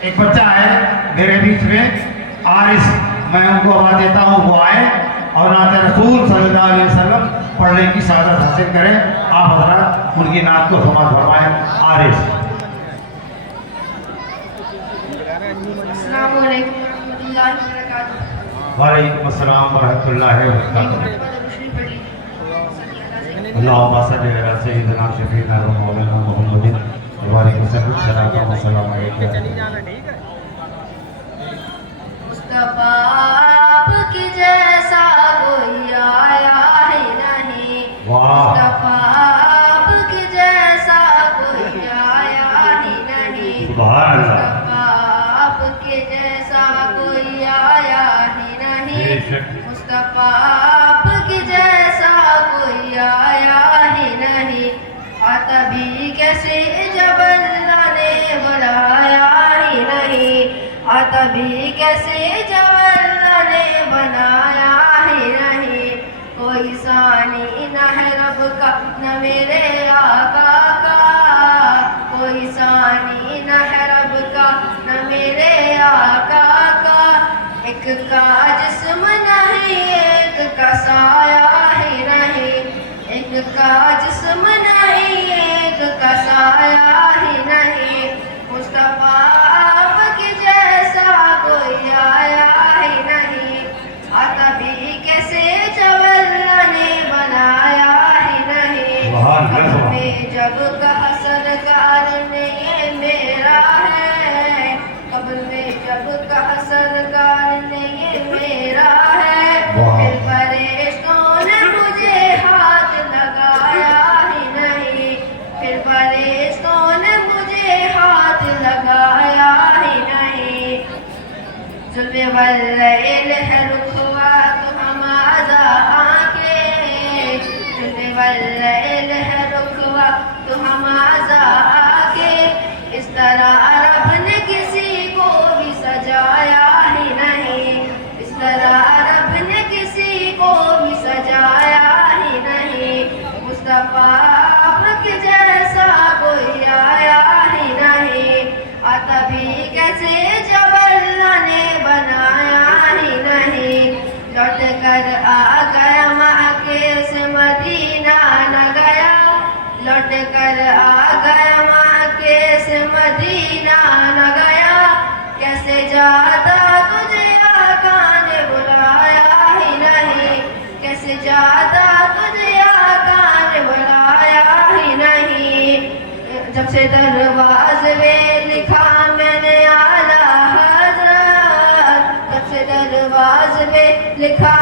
ایک بچہ ہے میرے بیچ میں عارف، میں ان کو آواز دیتا ہوں وہ آئے اور نعت رسول صلی اللہ علیہ وسلم پڑھنے کی سعادت حاصل کریں. آپ حضرات ان کی نعت کو سماعت فرمائیں. عارف. السلام علیکم ورحمۃ اللہ وبرکاتہ. وعلیکم السلام ورحمۃ اللہ وبرکاتہ. اللہم صل علی سیدنا شفیعنا و مولانا محمد وعلیہ وسلم. السلام علیکم. مصطفیٰ آپ کے جیسا کوئی آیا ہی نہیں. مصطفیٰ آپ کے جیسا کوئی آیا ہی نہیں. سبحان اللہ. مصطفیٰ آپ کے جیسا کوئی آیا ہی نہیں. مصطفیٰ آپ کے جیسا کوئی آیا ہی نہیں. تبھی کیسے جب اللہ نے بلایا ہی نہیں. تبھی کیسے جب اللہ نے بنایا ہی نہیں. کوئی ثانی نہ ہے رب کا نہ میرے آقا کا. کوئی ثانی نہ ہے رب کا نہ میرے آقا کا. ایک کا جسم نہیں ایک کا سایہ ہی نہیں. ایک کا جسم نہیں ایک کا سایہ ہی نہیں. مصطفیٰ آپ کے جیسا کوئی آیا ہی نہیں. تبھی کیسے جب اللہ نے بنایا ہی نہیں. قبر میں جب کہا سرکار نے یہ میرا ہے. قبر میں جب کہا سرکار نے یہ میرا ہے. پھر فرشتوں نے مجھے ہاتھ لگایا ہی نہیں. پھر فرشتوں نے مجھے ہاتھ لگایا ہی نہیں. ظلم واللیل ہے رکھوا تو ہم آزا آنکھیں. ظلم واللیل ہے رکھوا تو ہم آزا آنکھیں. اس طرح رب نے کسی کو بھی سجایا ہی نہیں. اس طرح رب نے کسی کو بھی سجایا ہی نہیں. مصطفیٰ آپ کے جیسا کوئی آیا ہی نہیں. تبھی کیسے جب اللہ نے بنایا ہی نہیں. لوٹ کر آ گیا مکے سے مدینہ نہ گیا. لوٹ کر آ گیا مکے سے مدینہ نہ گیا. کیسے جاتا تجھے آقا نے بلایا ہی نہیں. کیسے جاتا تجھے آقا نے بلایا ہی نہیں. جب سے دروازے میں لکھا میں نے اعلیٰ حضرت. جب سے دروازے میں لکھا